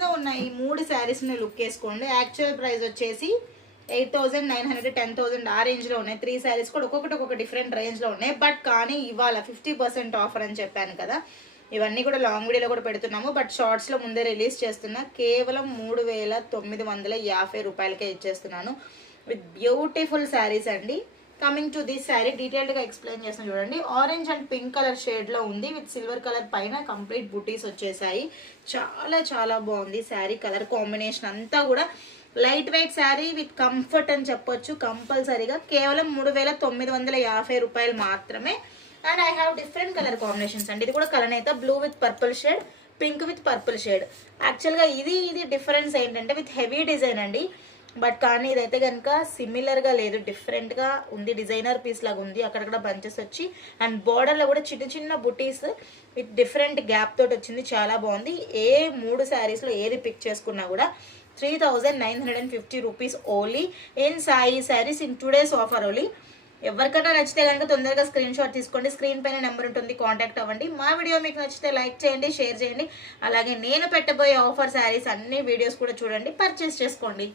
కింద ఉన్న ఈ 3 శారీస్ని లుక్ వేసుకోండి. యాక్చువల్ ప్రైస్ వచ్చేసి 8,900 10,000 ఆ రేంజ్లో ఉన్నాయి. 3 శారీస్ కూడా ఒక్కొక్కటి ఒక్కొక్క డిఫరెంట్ రేంజ్లో ఉన్నాయి. బట్ కానీ ఇవాళ 50% ఆఫర్ అని చెప్పాను కదా, ఇవన్నీ కూడా లాంగ్ వీడియోలో కూడా పెడుతున్నాము. బట్ షార్ట్స్లో ముందే రిలీజ్ చేస్తున్నా. కేవలం 3,950 రూపాయలకే ఇచ్చేస్తున్నాను విత్ బ్యూటిఫుల్ శారీస్ అండి. కమింగ్ టు దిస్ శారీ డీటెయిల్డ్గా ఎక్స్ప్లెయిన్ చేస్తాను చూడండి. ఆరెంజ్ అండ్ పింక్ కలర్ షేడ్లో ఉంది విత్ సిల్వర్ కలర్ పైన కంప్లీట్ బుటీస్ వచ్చేసాయి. చాలా చాలా బాగుంది శారీ కలర్ కాంబినేషన్ అంతా కూడా. Light weight sari with comfort అని చెప్పొచ్చు కంపల్సరీగా. కేవలం 3,950 రూపాయలు మాత్రమే. And I have different colour combinations అండి. ఇది కూడా కలనేత blue with purple shade, pink with purple shade. యాక్చువల్గా ఇది డిఫరెన్స్ ఏంటంటే విత్ హెవీ డిజైన్ అండి. బట్ కానీ ఇదైతే కనుక సిమిలర్గా లేదు, డిఫరెంట్గా ఉంది. డిజైనర్ పీస్ లాగా ఉంది. అక్కడక్కడ బంచెస్ వచ్చి అండ్ బార్డర్లో కూడా చిన్న చిన్న బుటీస్ విత్ డిఫరెంట్ గ్యాప్ తోటి వచ్చింది. చాలా బాగుంది. ఏ 3 శారీస్లో ఏది పిక్ చేసుకున్నా కూడా 3,950 rupees only in Sai saris in today's offer only. ఎవరికైనా నచ్చితే కనుక తొందరగా స్క్రీన్ షాట్ తీసుకోండి. స్క్రీన్ పైన నెంబర్ ఉంటుంది, కాంటాక్ట్ అవ్వండి. మా వీడియో మీకు నచ్చితే లైక్ చేయండి, షేర్ చేయండి. అలాగే నేను పెట్టబోయే ఆఫర్ శారీస్ అన్ని వీడియోస్ కూడా చూడండి, పర్చేస్ చేసుకోండి.